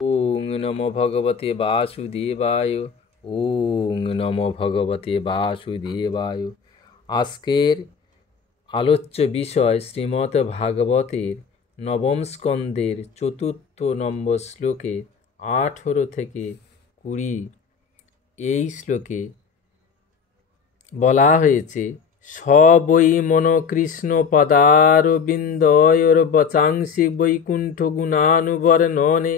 ওং নমো ভগবতে বাসুদেবায়। ওং নমো ভগবতে বাসুদেবায়। আজকের আলোচ্য বিষয় শ্রীমদ্ ভাগবতের নবম স্কন্দের ৪র্থ নম্বর শ্লোকে ১৮ থেকে ২০ এই শ্লোকে বলা হয়েছে, স বৈ মন কৃষ্ণ পদারবিন্দয়োর বচাংসি বৈকুণ্ঠ গুণানুবর্ণনে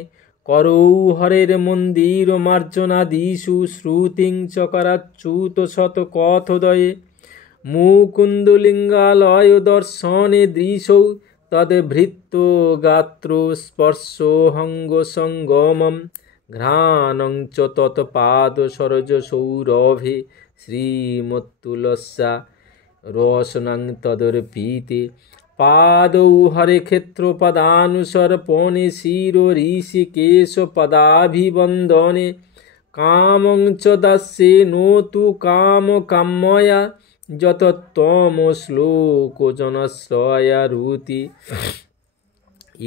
করৌ হরের মন্দির মার্জনাদিষু শ্রুতিং চকরাচ্যুত শত কথোদয়ে মুকুন্দলিঙ্গালয় দর্শনে দৃশৌ তদ্ভৃত্য গাত্র স্পর্শহঙ্গ সঙ্গমম ঘ্রাণং চ তৎপাদ সরজ সৌরভে শ্রীমত্তুলস্যা রসনং তদর্পিতে পাদৌ হরে ক্ষেত্রপদানুসর্পণে শিরো ঋষিকেশ পদাভিবন্দনে কামং চ দাস্যে নোতু কাম কাম্যয়া যত তম শ্লোক জনশ্রয়া রুতি।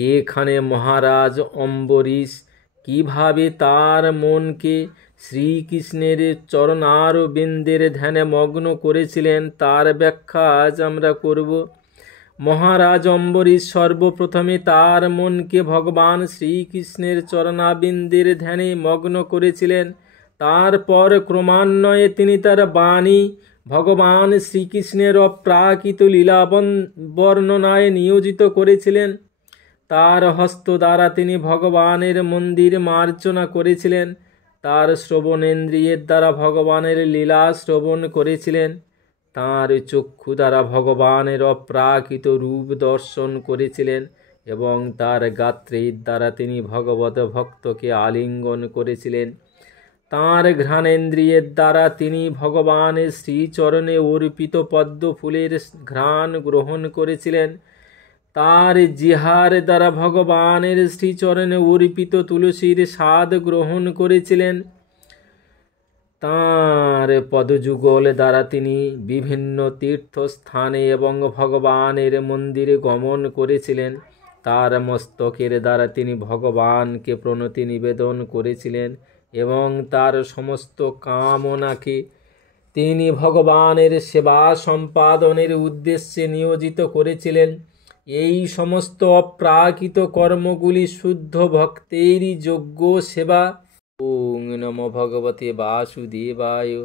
এখানে মহারাজ অম্বরীশ কিভাবে তার মনকে শ্রীকৃষ্ণের চরণারবিন্দের ধ্যানে মগ্ন করেছিলেন তার ব্যাখ্যা আজ আমরা করব। মহারাজ অম্বরীশ সর্বপ্রথমে তার মনকে ভগবান শ্রীকৃষ্ণের চরণাবিন্দের ধ্যানে মগ্ন করেছিলেন। তারপর ক্রমান্বয়ে তিনি তার বাণী ভগবান শ্রীকৃষ্ণের অপ্রাকৃত লীলা বর্ণনায় নিয়োজিত করেছিলেন। তার হস্ত দ্বারা তিনি ভগবানের মন্দির মার্জনা করেছিলেন। তার শ্রবণেন্দ্রিয়ের দ্বারা ভগবানের লীলা শ্রবণ করেছিলেন। তাঁর চক্ষু দ্বারা ভগবানের অপ্রাকৃত রূপ দর্শন করেছিলেন এবং তার গাত্রের দ্বারা তিনি ভগবত ভক্তকে আলিঙ্গন করেছিলেন। তাঁর ঘ্রাণেন্দ্রিয়ের দ্বারা তিনি ভগবানের শ্রীচরণে অর্পিত পদ্ম ফুলের ঘ্রাণ গ্রহণ করেছিলেন। তার জিহার দ্বারা ভগবানের শ্রীচরণে অর্পিত তুলসীর স্বাদ গ্রহণ করেছিলেন। তাঁর পদযুগল দ্বারা তিনি বিভিন্ন তীর্থস্থানে এবং ভগবানের মন্দিরে গমন করেছিলেন। তার মস্তকের দ্বারা তিনি ভগবানকে প্রণতি নিবেদন করেছিলেন এবং তার সমস্ত কামনাকে তিনি ভগবানের সেবা সম্পাদনের উদ্দেশ্যে নিয়োজিত করেছিলেন। এই সমস্ত অপ্রাকৃত কর্মগুলি শুদ্ধ ভক্তেরই যোগ্য সেবা। ওং নমো ভগবতে বাসুদেবায়।